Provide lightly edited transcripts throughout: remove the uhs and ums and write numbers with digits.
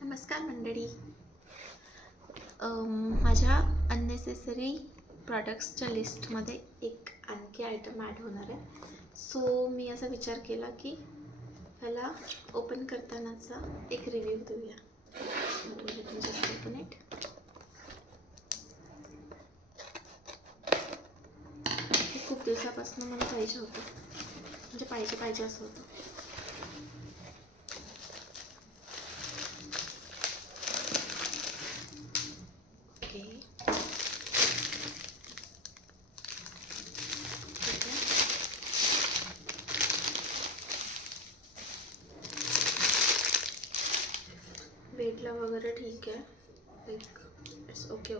नमस्कार मंडळी. माझ्या अननेसेसरी प्रॉडक्ट्सच्या लिस्टमध्ये एक आणखी आयटम ॲड होणार आहे. सो मी असा विचार केला की ह्याला ओपन करतानाचा एक रिव्ह्यू देऊया. Just open it. हे खूप दिवसापासून मला पाहिजे होतं, म्हणजे पाहिजे असं होतं. वेटला वगैरे ठीक आहे, like it's okay.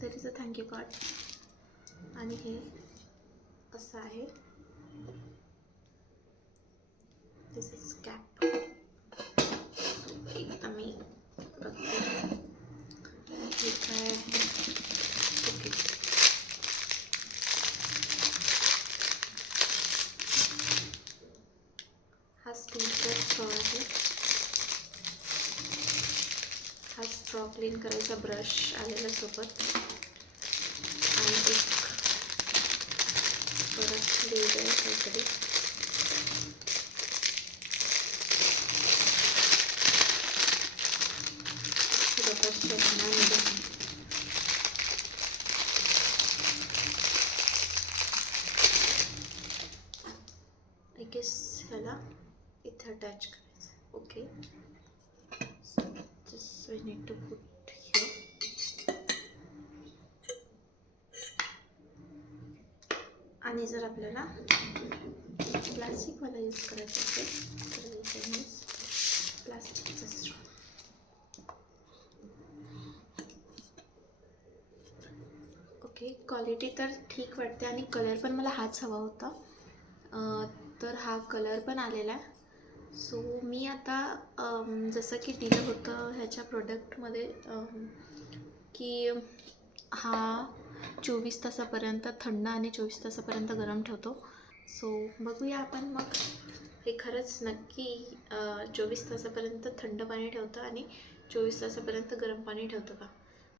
There is a thank you card आणि हे असं आहे. This is cap. एकदा मी बघते हे काय आहे. ओके, हा स्टीलचा स्ट्रॉ आहे. हा स्ट्रॉ क्लीन करायचा ब्रश आलेला सोबत आणि एक परत लीड आहे काहीतरी. रबरच्या पानामध्ये आय गेस ह्याला इथे अटॅच करायचं. Okay, just we need to put here. आणि जर आपल्याला प्लास्टिकवाला यूज करायचा असेल तर we can use प्लास्टिकचा स्ट्रॉ. ओके, क्वालिटी तर ठीक वाटते आणि कलर पण मला हाच हवा होता, तर हा कलर पण आलेला आहे. सो मी आता जसं की दिलं होतं ह्याच्या प्रोडक्टमध्ये की हा 24 तासापर्यंत थंड आणि 24 तासापर्यंत गरम ठेवतो. सो बघूया आपण मग हे खरंच नक्की 24 तासापर्यंत थंड पाणी ठेवतं आणि 24 तासापर्यंत गरम पाणी ठेवतं का.